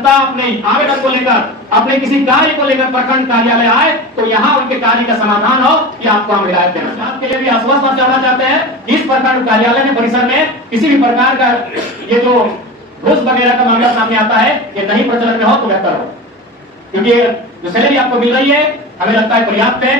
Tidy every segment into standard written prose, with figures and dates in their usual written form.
जनता अपने आवेदन को लेकर, अपने किसी कार्य को लेकर प्रखंड कार्यालय आए तो यहाँ उनके कार्य का समाधान हो, ये आपको हम हिदायत देना चाहते हैं। के लिए भी आश्वस्त करना चाहते हैं कि इस प्रखंड कार्यालय में परिसर में किसी भी प्रकार का ये जो घूस वगैरह का मामला सामने आता है, ये नहीं प्रचलन में हो तो बेहतर हो, क्योंकि जो सैलरी आपको मिल रही है हमें लगता है पर्याप्त है।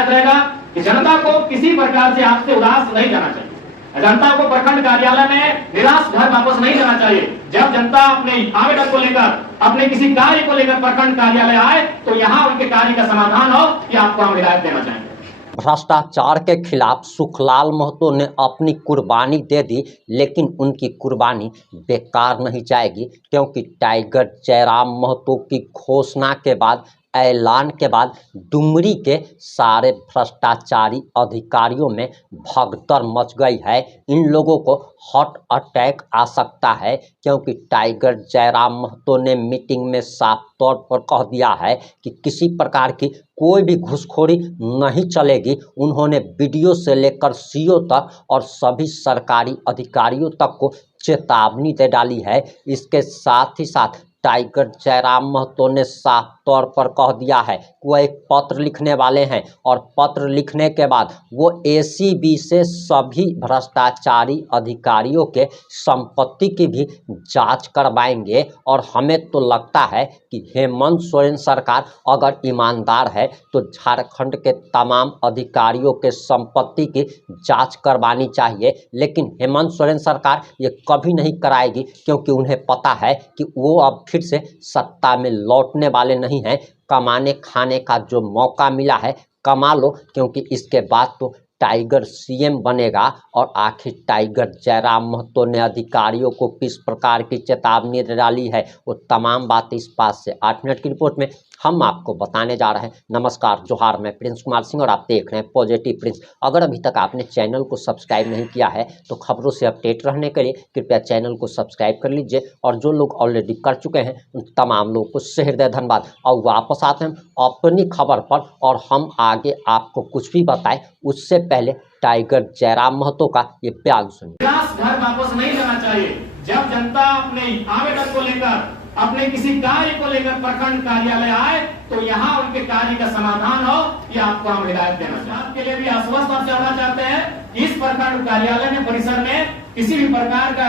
रहेगा कि जनता को किसी प्रकार से आपसे उदास नहीं जाना चाहिए, जनता को प्रखंड कार्यालय में निराश घर वापस नहीं जाना चाहिए। जब जनता अपने आवेदन को लेकर, अपने किसी कार्य को लेकर प्रखंड कार्यालय आए तो यहाँ उनके कार्य का समाधान हो, ये आपको हम हिदायत देना चाहेंगे। भ्रष्टाचार के खिलाफ सुखलाल महतो ने अपनी कुर्बानी दे दी, लेकिन उनकी कुर्बानी बेकार नहीं जाएगी, क्योंकि टाइगर जयराम महतो की घोषणा के बाद, ऐलान के बाद डुमरी के सारे भ्रष्टाचारी अधिकारियों में भगदड़ मच गई है। इन लोगों को हार्ट अटैक आ सकता है, क्योंकि टाइगर जयराम महतो ने मीटिंग में साफ तौर पर कह दिया है कि किसी प्रकार की कोई भी घूसखोरी नहीं चलेगी। उन्होंने बीडीओ से लेकर सीओ तक और सभी सरकारी अधिकारियों तक को चेतावनी दे डाली है। इसके साथ ही साथ टाइगर जयराम महतो ने साफ तौर पर कह दिया है कि वह एक पत्र लिखने वाले हैं, और पत्र लिखने के बाद वो एसीबी से सभी भ्रष्टाचारी अधिकारियों के संपत्ति की भी जांच करवाएंगे। और हमें तो लगता है कि हेमंत सोरेन सरकार अगर ईमानदार है तो झारखंड के तमाम अधिकारियों के संपत्ति की जांच करवानी चाहिए, लेकिन हेमंत सोरेन सरकार ये कभी नहीं कराएगी, क्योंकि उन्हें पता है कि वो अब फिर से सत्ता में लौटने वाले नहीं हैं। कमाने खाने का जो मौका मिला है कमा लो, क्योंकि इसके बाद तो टाइगर सीएम बनेगा। और आखिर टाइगर जयराम महतो ने अधिकारियों को किस प्रकार की चेतावनी डाली है, वो तमाम बातें इस बात से 8 मिनट की रिपोर्ट में हम आपको बताने जा रहे हैं। नमस्कार, जोहार, मैं प्रिंस कुमार सिंह और आप देख रहे हैं पॉजिटिव प्रिंस। अगर अभी तक आपने चैनल को सब्सक्राइब नहीं किया है तो खबरों से अपडेट रहने के लिए कृपया चैनल को सब्सक्राइब कर लीजिए, और जो लोग ऑलरेडी कर चुके हैं उन तमाम लोगों को सहृदय धन्यवाद। और वापस आते हैं अपनी खबर पर, और हम आगे आपको कुछ भी बताएं उससे पहले टाइगर जयराम महतो का ये बयान सुनिए। घर वापस नहीं जाना चाहिए। जब जनता अपने आवेदन को लेकर, अपने किसी कार्य को लेकर प्रखंड कार्यालय आए तो यहाँ उनके कार्य का समाधान हो, ये आपको हम हिदायत देना चाहते हैं। के लिए भी आश्वस्त करना चाहते हैं इस प्रखंड कार्यालय में परिसर में किसी भी प्रकार का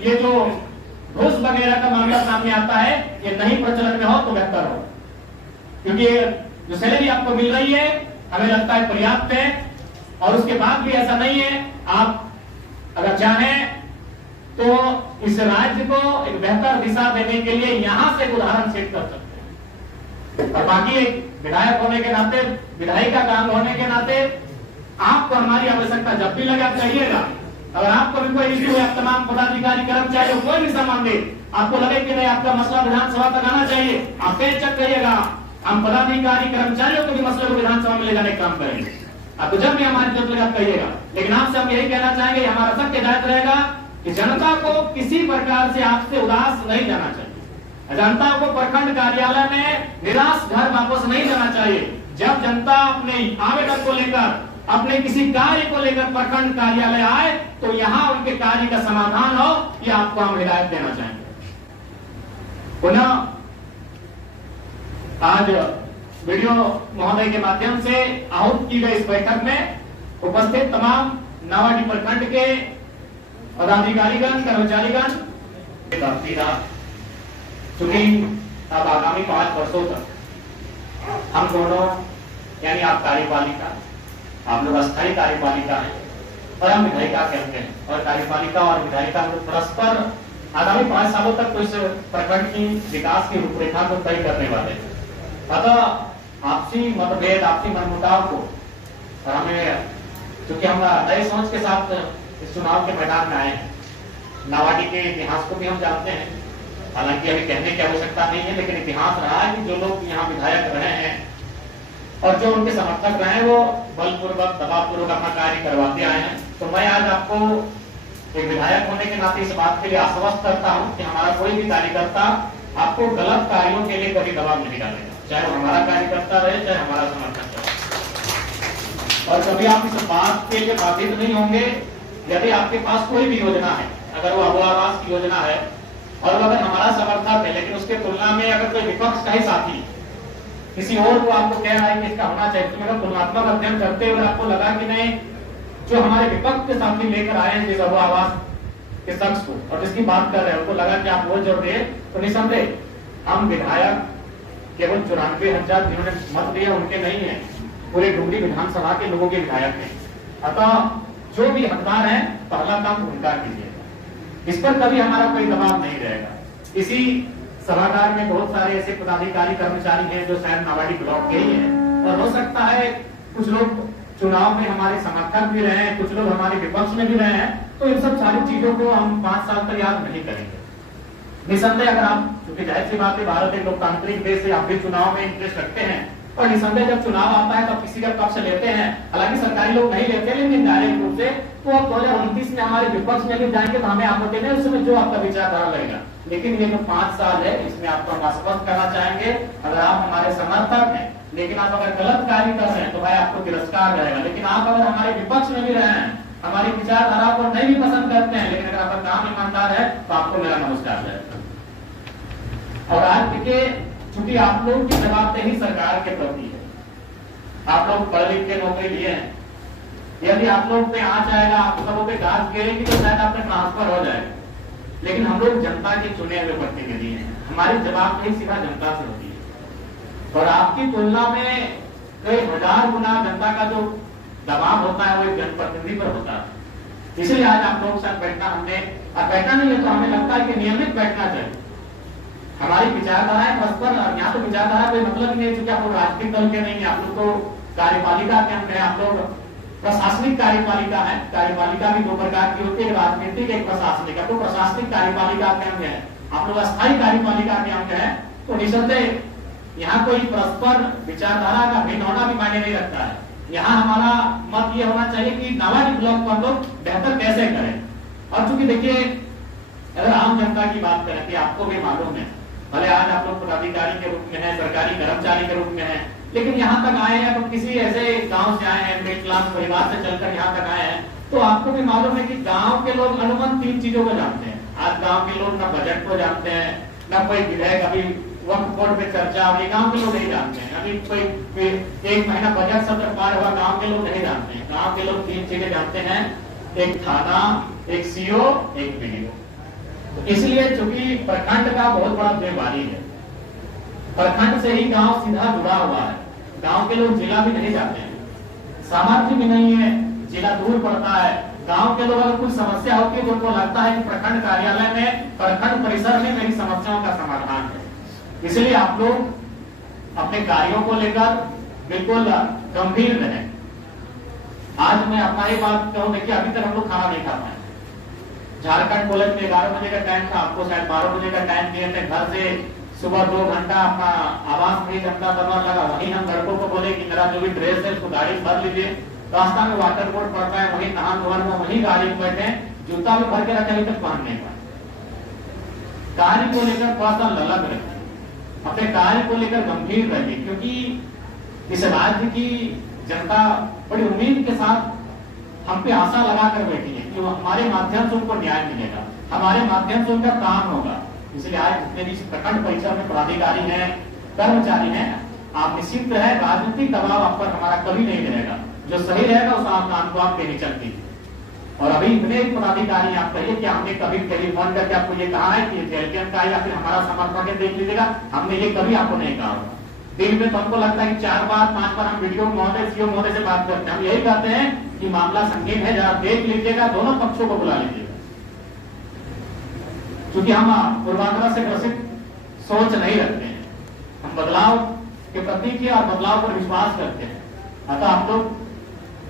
ये जो घूस वगैरह का मामला सामने आता है, ये नहीं प्रचलन में हो तो बेहतर हो, क्योंकि जो सैलरी आपको मिल रही है हमें लगता है पर्याप्त है। और उसके बाद भी ऐसा नहीं है, आप अगर चाहें तो इस राज्य को एक बेहतर दिशा देने के लिए यहां से एक उदाहरण सेट कर सकते हैं। और बाकी एक विधायक होने के नाते, विधायिका काम होने के नाते आपको हमारी आवश्यकता जब भी लगे आप कहिएगा। अगर आपको भी कोई इश्यू है, आप तमाम पदाधिकारी कर्मचारी कोई भी सामान दे, आपको लगे कि नहीं आपका मसला विधानसभा तक आना चाहिए, आप चेक करिएगा। हम पदाधिकारी कर्मचारियों के भी मसले को विधानसभा में ले जाने का काम करेंगे। आपको जब भी हमारी जरूरत लगे आप कहिएगा। लेकिन आपसे हम यही कहना चाहेंगे, हमारा सख्त हिदायत रहेगा कि जनता को किसी प्रकार से आपसे उदास नहीं जाना चाहिए, जनता को प्रखंड कार्यालय में निराश घर वापस नहीं जाना चाहिए। जब जनता अपने आवेदन को लेकर, अपने किसी कार्य को लेकर प्रखंड कार्यालय आए तो यहाँ उनके कार्य का समाधान हो, ये आपको हम हिदायत देना चाहेंगे। पुनः आज वीडियो महोदय के माध्यम से आहूत की गई इस बैठक में उपस्थित तमाम नावाडी प्रखंड के पदाधिकारीगण, कर्मचारीगण, चूंकि अब आगामी 5 वर्षों तक हम दोनों यानी आप कार्यपालिका, आप लोग अस्थायी कार्यपालिका हैं और हम विधायिका कहते हैं, और कार्यपालिका और विधायिका लोग परस्पर आगामी 5 सालों तक तो इस प्रखंड की विकास की रूपरेखा को तय करने वाले हैं। अतः आपसी मतभेद, आपसी मनमुटाव को, और हमें चूंकि हम नए सोच के साथ इस चुनाव के मैदान में आए हैं, नावाडी के इतिहास को भी हम जानते हैं, हालांकि अभी कहने की आवश्यकता नहीं है, लेकिन इतिहास रहा है कि जो लोग यहाँ विधायक रहे हैं और जो उनके समर्थक रहे हैं वो बलपूर्वक, दबावपूर्वक अपना कार्य करवाते आए हैं। तो मैं आज आपको एक विधायक होने के नाते इस बात के लिए आश्वस्त करता हूँ कि हमारा कोई भी कार्यकर्ता आपको गलत कार्यों के लिए कभी दबाव नहीं डालेगा, चाहे वो हमारा कार्यकर्ता रहे, चाहे हमारा समर्थक रहे। और कभी आप इस बात के लिए बाधित नहीं होंगे यदि आपके पास कोई भी योजना है, अगर वो अबू आवास की योजना है और अगर हमारा समर्थक है लेकिन उसके तुलना में अगर कोई विपक्ष का ही साथी किसी और को आपको कह रहा है कि इसका होना चाहिए, तो मेरा तुलनात्मक अध्ययन करते हुए आपको लगा कि नहीं, जो हमारे विपक्ष के साथी लेकर आए हैं जिस आवास के शख्स को और जिसकी बात कर रहे हैं, उनको लगा कि आप वोट जोड़ दिए, तो निसंदेह हम विधायक केवल 94,000 जिन्होंने मत दिया उनके नहीं है, पूरे डुमरी विधानसभा के लोगों के विधायक हैं। अतः जो भी हकदार है पहला काम उनका कीजिएगा, इस पर कभी हमारा कोई दबाव नहीं रहेगा। इसी सभागार में बहुत सारे ऐसे पदाधिकारी कर्मचारी हैं जो शायद नावाडी ब्लॉक के ही हैं, और हो सकता है कुछ लोग चुनाव में हमारे समर्थक भी रहे हैं, कुछ लोग हमारे विपक्ष में भी रहे हैं, तो इन सब सारी चीजों को हम 5 साल तक याद नहीं करेंगे। निसंदेह अगर आप, क्योंकि जाहिर सी बात है भारत एक लोकतांत्रिक देश है, आप भी चुनाव में इंटरेस्ट रखते हैं, और निसंदेह जब चुनाव आता है तब किसी का पक्ष लेते हैं, हालांकि सरकारी लोग नहीं लेते लेकिन डायरेक्ट रूप से, तो अब 2029 में हमारे विपक्ष में भी जाएंगे तो हमें आपत्ति नहीं, उसमें जो आपका विचारधारा रहेगा। लेकिन ये जो 5 साल है इसमें आपको हम आश्वस्त करना चाहेंगे, अगर आप हमारे समर्थक हैं लेकिन आप अगर गलत कार्य कर रहे हैं तो भाई आपको तिरस्कार रहेगा, लेकिन आप अगर हमारे विपक्ष में भी रहे हैं, हमारी विचारधारा को नहीं भी पसंद करते हैं, लेकिन अगर आपका काम ईमानदार है तो आपको मेरा नमस्कार रहेगा। और आज देखिए, चूंकि आप लोग की जवाबदेही सरकार के प्रति है, आप लोग पढ़ लिख के नौकरी लिए हैं, यदि आप लोग पे आ जाएगा, आप सबों पे गाज गिरेगी तो शायद आपने ट्रांसफर हो जाएगा, लेकिन हम लोग जनता के चुने हुए प्रतिनिधि हैं, हमारी जवाबदेही सीधा जनता से होती है, और आपकी तुलना में कई हजार गुना जनता का जो दबाव होता है वो एक जनप्रतिनिधि पर होता है। इसलिए आज आप लोग साथ बैठना हमने, और बैठना नहीं है तो हमें लगता है कि नियमित बैठना चाहिए। हमारी विचारधाराएं परस्पर, यहाँ तो विचारधारा कोई मतलब नहीं है, क्योंकि आप लोग राजनीतिक दल के नहीं है, आप लोग तो कार्यपालिका के अंग है, आप लोग प्रशासनिक कार्यपालिका है। कार्यपालिका भी 2 प्रकार की होती है, राजनीतिक एक प्रशासनिक। तो प्रशासनिक कार्यपालिका के अंग है, आप लोग अस्थायी कार्यपालिका के अंग है, तो निसंदेह यहाँ कोई परस्पर विचारधारा का भिन्न होना भी मायने नहीं रखता है। यहाँ हमारा मत ये होना चाहिए कि नावाडी ब्लॉक को हम लोग बेहतर कैसे करें। और चूंकि देखिए, अगर आम जनता की बात करें कि आपको भी मालूम है, भले आज आप लोग पदाधिकारी के रूप में है, सरकारी कर्मचारी के रूप में है, लेकिन यहाँ तक आए हैं तो किसी ऐसे गांव से आए हैं, मिडिल क्लास परिवार से चलकर यहाँ तक आए हैं, तो आपको भी मालूम है कि गांव के लोग अमूमन 3 चीजों को जानते हैं। आज गांव के लोग ना बजट को जानते हैं, ना कोई विधेयक अभी वक्त बोर्ड पे चर्चा, और ये गांव के लोग नहीं जानते हैं, अभी कोई 1 महीना बजट सत्र पार हुआ, गांव के लोग नहीं जानते हैं। गांव के लोग 3 चीजें जानते हैं, एक थाना, एक सीओ, एक बीडीओ। तो इसलिए चूंकि प्रखंड का बहुत बड़ा जिम्मेवारी है, प्रखंड से ही गांव सीधा जुड़ा हुआ है, गांव के लोग जिला भी नहीं जाते हैं, सामर्थ्य भी नहीं है, जिला दूर पड़ता है। गांव के लोग अगर कुछ समस्या होती है तो उनको लगता है कि प्रखंड कार्यालय में, प्रखंड परिसर में मेरी समस्याओं का समाधान है। इसलिए आप लोग अपने कार्यों को लेकर बिल्कुल गंभीर रहें। आज मैं अपना ही बात कहूं, देखिए अभी तक हम लोग खाना नहीं खा पाए। झारखंड कॉलेज में 11 बजे का टाइम था, आपको शायद 12 बजे का टाइम दिए थे। घर से सुबह 2 घंटा अपना आवास में जनता दरबार लगा, वहीं हम लड़कों को बोले कि मेरा जो भी ड्रेस है उसको गाड़ी भर लीजिए, रास्ता में वाटर बोर्ड पड़ता है, वहीं नहा धोने में वहीं गाड़ी में बैठे, जूता में भर के रखे, अभी तक पहन नहीं पाए। कार्य को लेकर थोड़ा सा ललक रहे, अपने कार्य को लेकर गंभीर रहिए, क्योंकि इस राज्य की जनता बड़ी उम्मीद के साथ हम पे आशा लगा कर बैठी है कि हमारे माध्यम से उनको न्याय मिलेगा, हमारे माध्यम से उनका काम होगा। इसलिए आज जितने भी प्रखंड परिसर में पदाधिकारी हैं, कर्मचारी हैं, आप निश्चित है राजनीतिक दबाव आप पर हमारा कभी नहीं रहेगा, जो सही रहेगा उस काम को आप लेनी चलती। और अभी इतने पदाधिकारी आप कहिए कि हमने कभी टेलीफोन करके आपको ये कहा है कि जेलकेन का या फिर हमारा समर्थन है देख लीजिएगा, हमने ये कभी आपको नहीं कहा होगा। दिन में तो हमको लगता है कि 4 बार 5 बार हम वीडियो महोदय, सीओ महोदय से बात करते हैं, हम यही कहते हैं कि मामला संगीन है, जरा देख लीजिएगा, दोनों पक्षों को बुला लीजिएगा, क्योंकि हम पूर्वाग्रह से ग्रसित सोच नहीं रखते हैं, हम बदलाव के प्रति की और बदलाव पर विश्वास करते हैं। अतः आप लोग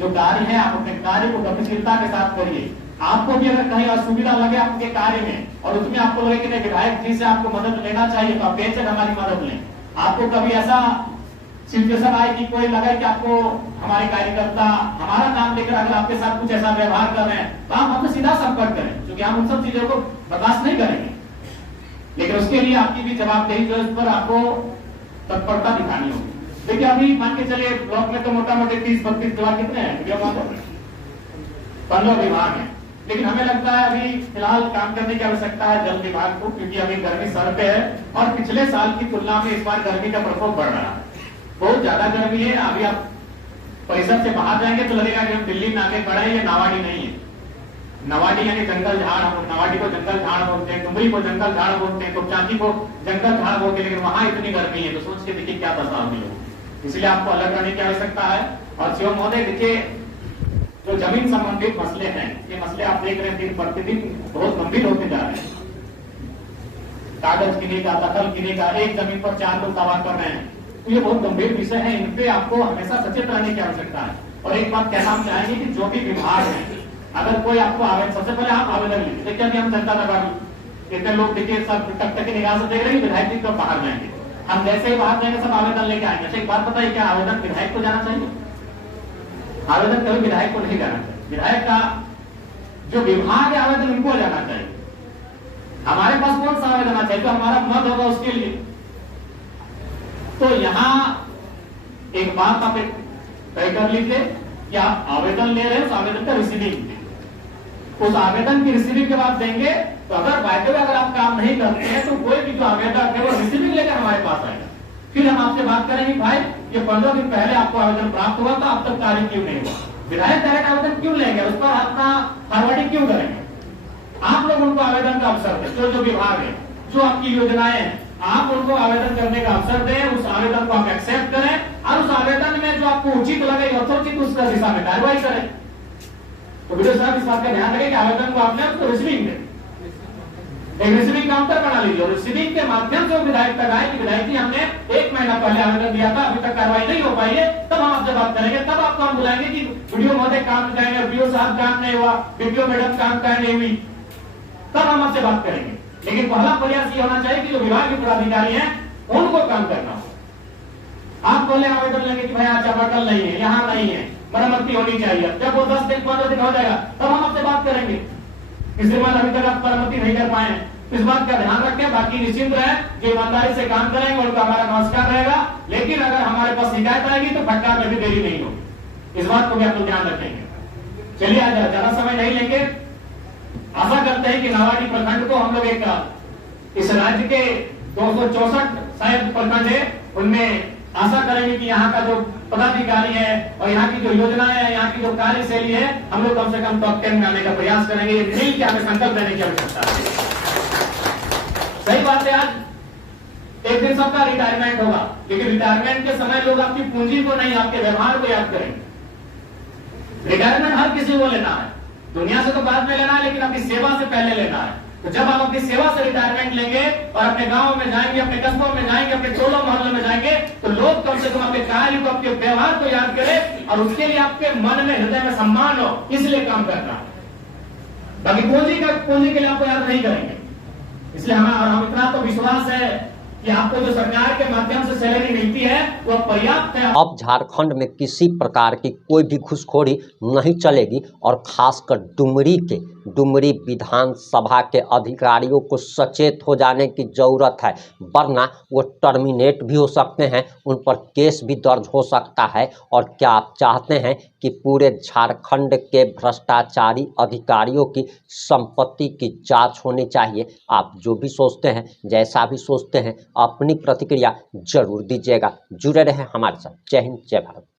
जो कार्य है, आप अपने कार्य को गतिशीलता के साथ करिए। आपको भी अगर कहीं असुविधा लगे आपके कार्य में और उसमें आपको लगे कि नहीं विधायक जी से आपको मदद लेना चाहिए, तो आप बेशक हमारी मदद लें। आपको कभी ऐसा सिचुएशन आए कि कोई लगे कि आपको हमारे कार्यकर्ता हमारा नाम लेकर अगर आपके साथ कुछ ऐसा व्यवहार कर रहे हैं, तो आप हमसे सीधा संपर्क करें, क्योंकि हम उन सब चीजों को बर्दाश्त नहीं करेंगे। लेकिन उसके लिए आपकी भी जवाबदेही जो उस पर आपको तत्परता दिखानी होगी। देखिए अभी मान के चलिए ब्लॉक में तो मोटा मोटी 30-32 विभाग कितने हैं, 15 विभाग हैं, लेकिन हमें लगता है अभी फिलहाल काम करने की आवश्यकता है जल विभाग को, क्योंकि अभी गर्मी सर पे है और पिछले साल की तुलना में इस बार गर्मी का प्रकोप बढ़ रहा है, बहुत ज्यादा गर्मी है। अभी आप परिसर से बाहर जाएंगे तो लगेगा कि हम दिल्ली में आगे बढ़े, ये नावाडी नहीं है। नावाडी यानी जंगल झाड़, हम नावाडी को जंगल झाड़ बोलते हैं, डुमरी को जंगल झाड़ बोलते हैं, तो चांदी को जंगल झाड़ बोलते हैं, लेकिन वहां इतनी गर्मी है तो सोच के देखिए क्या दशा होगी लोग। इसलिए आपको अलग करने की आवश्यकता है। और शिव महोदय देखिए, जो जमीन संबंधित मसले हैं, ये मसले आप देख रहे हैं दिन प्रतिदिन बहुत गंभीर होते जा रहे हैं। कागज किने का, दखल किने का, एक जमीन पर 4 लोग दावा कर रहे हैं, तो ये बहुत गंभीर विषय है। इन पे आपको हमेशा सचेत रहने की आवश्यकता है। और एक बात कहना हम चाहेंगे कि जो भी विभाग है, अगर कोई आपको आवेदन, सबसे पहले आप आवेदन लीजिए। देखिए अभी हम जनता दरबार इतने लोग देखिए सब टकटकी निगाह से देख रहे हैं, विधायक जी तो बाहर जाएंगे, हम जैसे ही बाहर जाएंगे सब आवेदन लेके आएंगे। अच्छा एक बात बताइए, क्या आवेदन विधायक को जाना चाहिए? आवेदन कभी विधायक को नहीं जाना चाहिए। विधायक का जो विभाग है आवेदन उनको जाना चाहिए। हमारे पास कौन सा आवेदन आना चाहिए? तो हमारा मत होगा उसके लिए। तो यहां एक बात आप तय कर लीजिए कि आप आवेदन ले रहे हैं, उस आवेदन का रिसीविंग, उस आवेदन की रिसीविंग के बाद देंगे। तो अगर बाय अगर आप काम नहीं करते हैं तो कोई भी जो आवेदन है वो रिसीविंग लेकर हमारे पास आएगा, फिर हम आपसे बात करेंगे भाई ये 15 दिन पहले आपको आवेदन प्राप्त हुआ था, अब तक कार्य क्यों नहीं हुआ? विधायक डायरेक्ट आवेदन क्यों लेंगे, उस पर अपना फॉरवर्डिंग क्यों करेंगे? आप लोग उनको आवेदन का अवसर दें। जो विभाग है, जो आपकी योजनाएं हैं, आप उनको आवेदन करने का अवसर दें, उस आवेदन को आप एक्सेप्ट करें और उस आवेदन में जो आपको उचित लगे, यथोचित उसका दिशा में कार्रवाई करें। तो वीडियो साहब इस बात का ध्यान रखें कि आवेदन को आपने उसको रिसीविंग दें, एक रिसीविंग काउंटर बना लीजिए और रिसीविंग के माध्यम से विधायक तक आए कि विधायक जी हमने 1 महीना पहले आवेदन दिया था, अभी तक कार्रवाई नहीं हो पाई है, तब हम आपसे बात करेंगे। तब आपको हम बुलाएंगे कि वीडियो महोदय काम जाएंगे, वीडियो साहब काम नहीं हुआ, वीडियो मैडम काम का नहीं हुई, तब हम आपसे बात करेंगे। लेकिन पहला प्रयास ये होना चाहिए कि जो विभाग के पदाधिकारी हैं उनको काम करना हो। आप पहले आवेदन लेंगे कि भाई यहाँ चापाकल नहीं है, यहाँ नहीं है, मरम्मती होनी चाहिए। जब वो 10 दिन 15 दिन हो जाएगा तब हम आपसे बात करेंगे। इसके बाद अभी तक आप मरम्मती नहीं कर पाए हैं, इस बात का ध्यान रखें। बाकी निश्चिंत रहे, जो ईमानदारी से काम करेंगे उनका हमारा नमस्कार रहेगा। लेकिन अगर हमारे पास शिकायत आएगी तो फटकार में भी देरी नहीं होगी, इस बात को भी आप लोग ध्यान रखेंगे। चलिए आज ज्यादा समय नहीं लेंगे। आशा करते हैं कि नावाडी प्रखंड को हम लोग एक इस राज्य के 264 शायद प्रखंड है, उनमें आशा करेंगे कि यहाँ का जो पदाधिकारी है और यहाँ की जो योजनाएं है, यहाँ की जो कार्यशैली है, हम लोग कम से कम टॉप 10 में आने का प्रयास करेंगे। ये मिल के हमें संकल्प लेने की आवश्यकता है। सही बात है, आज एक दिन सबका रिटायरमेंट होगा, लेकिन रिटायरमेंट के समय लोग आपकी पूंजी को नहीं, आपके व्यवहार को याद करेंगे। रिटायरमेंट हर किसी को लेना है, दुनिया से तो बाद में लेना है, लेकिन अपनी सेवा से पहले लेना है। तो जब आप अपनी सेवा से रिटायरमेंट लेंगे और अपने गांव में जाएंगे, अपने कस्बों में जाएंगे, अपने टोलों मोहल्लों में जाएंगे, तो लोग कम से कम आपके कार्य को, आपके व्यवहार को याद करें और उसके लिए आपके मन में, हृदय में सम्मान हो, इसलिए काम करना है। बाकी पूंजी के लिए आपको याद नहीं करेंगे। इसलिए हम इतना तो विश्वास है कि आपको जो सरकार के माध्यम से सैलरी मिलती है वो पर्याप्त है। अब झारखंड में किसी प्रकार की कोई भी घुसखोरी नहीं चलेगी और खासकर डुमरी विधानसभा के अधिकारियों को सचेत हो जाने की ज़रूरत है, वरना वो टर्मिनेट भी हो सकते हैं, उन पर केस भी दर्ज हो सकता है। और क्या आप चाहते हैं कि पूरे झारखंड के भ्रष्टाचारी अधिकारियों की संपत्ति की जांच होनी चाहिए? आप जो भी सोचते हैं, जैसा भी सोचते हैं, अपनी प्रतिक्रिया जरूर दीजिएगा। जुड़े रहें हमारे साथ। जय हिंद, जय भारत।